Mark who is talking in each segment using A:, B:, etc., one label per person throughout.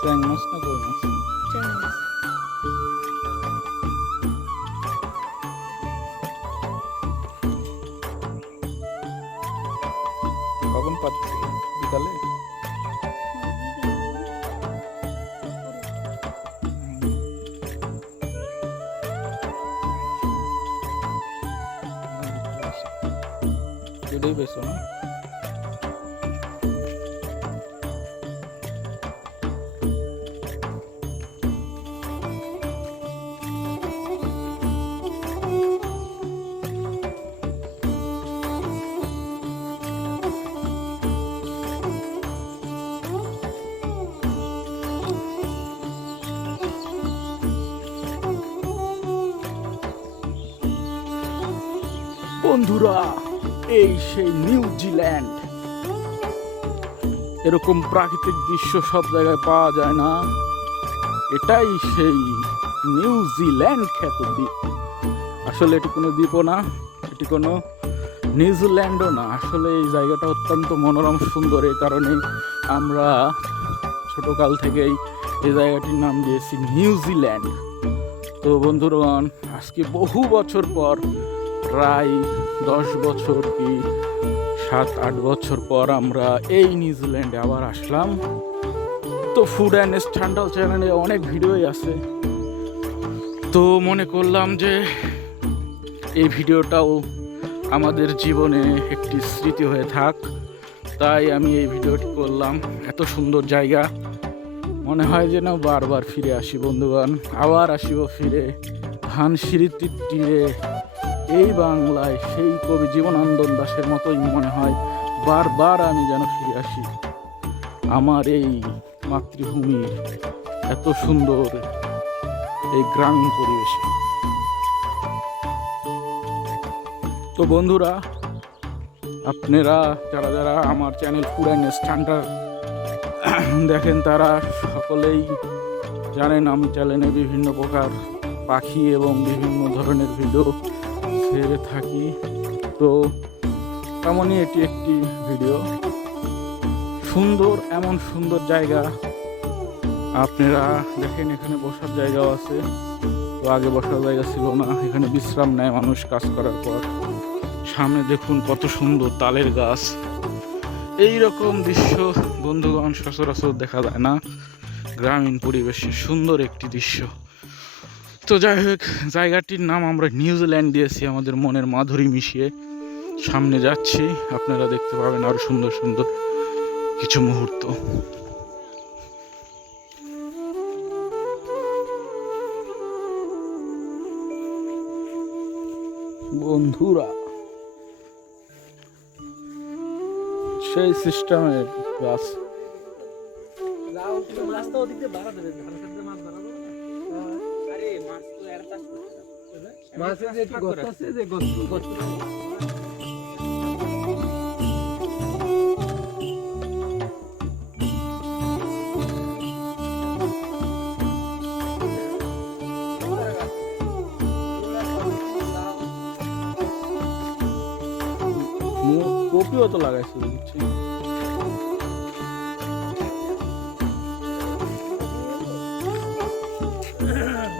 A: চ্যাং মাছ না কই মাছ কখন পাচ্ছি বিকালে দুটোই পেয়েছ না বন্ধুরা, এই সেই নিউজিল্যান্ড এরকম প্রাকৃতিক দৃশ্য সব জায়গায় পাওয়া যায় না। এটাই সেই নিউজিল্যান্ড খ্যাত দ্বীপ। আসলে এটি কোনো দ্বীপও না, এটি কোনো নিউজিল্যান্ডও না। আসলে এই জায়গাটা অত্যন্ত মনোরম, সুন্দর। এই কারণে আমরা ছোটকাল থেকেই এই জায়গাটির নাম দিয়েছি নিউজিল্যান্ড তো বন্ধুগণ, আজকে বহু বছর পর প্রায় দশ বছর কি সাত, আট বছর পর আমরা এই নিউজিল্যান্ডে আবার আসলাম। তো ফুড অ্যান্ড স্ট্যান্ডার্ড চ্যানেলে অনেক ভিডিওই আছে। তো মনে করলাম যে এই ভিডিওটাও আমাদের জীবনে একটি স্মৃতি হয়ে থাক। তাই আমি এই ভিডিওটি করলাম। এত সুন্দর জায়গা। মনে হয় যেন বারবার ফিরে আসি বন্ধুগণ। আবার আসিব ফিরে। ধান স্মৃতির তীরে এই বাংলায় সেই কবি জীবনানন্দন দাসের মতোই মনে হয়। বারবার আমি যেন ফিরে আসি আমার এই মাতৃভূমির এত সুন্দর এই গ্রামীণ পরিবেশে। তো বন্ধুরা, আপনারা যারা যারা আমার চ্যানেল পুরান স্ট্যান্ডার্ড দেখেন, তারা সকলেই জানেন আমি চ্যানেলে বিভিন্ন প্রকার পাখি এবং বিভিন্ন ধরনের ভিডিও ছেড়ে থাকি। তো তেমনই এটি একটি ভিডিও। সুন্দর, এমন সুন্দর জায়গা আপনারা দেখেন, এখানে বসার জায়গাও আছে। তো আগে বসার জায়গা ছিল না। এখানে বিশ্রাম নেয় মানুষ কাজ করার পর। সামনে দেখুন কত সুন্দর তালের গাছ। এই রকম দৃশ্য বন্ধুগণ সচরাচর দেখা যায় না। গ্রামীণ পরিবেশে সুন্দর একটি দৃশ্য। তো যাই হোক জায়গাটির নাম আমরা নিউজিল্যান্ড দিয়েছি আমাদের মনের মাধুরী মিশিয়ে। সামনে যাচ্ছি আপনারা দেখতে পাবেন আরও সুন্দর সুন্দর কিছু মুহূর্ত। বন্ধুরা সেই সিস্টেমের গাছ
B: করতে যে গর্ত আছে
A: কপিও তো লাগাইছে দেখছি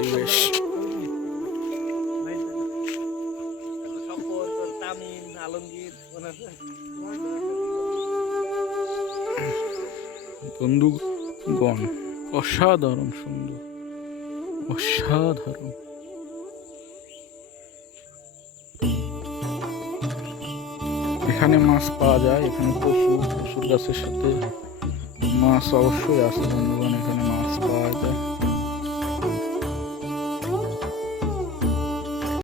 A: পরিবেশ। বন্ধুগণ, অসাধারণ সুন্দর, অসাধারণ। এখানে মাছ পাওয়া যায়, এখানে পশু, পশুর গাছের সাথে মাছ অবশ্যই আছে বন্ধুগণ, এখানে মাছ পাওয়া যায়।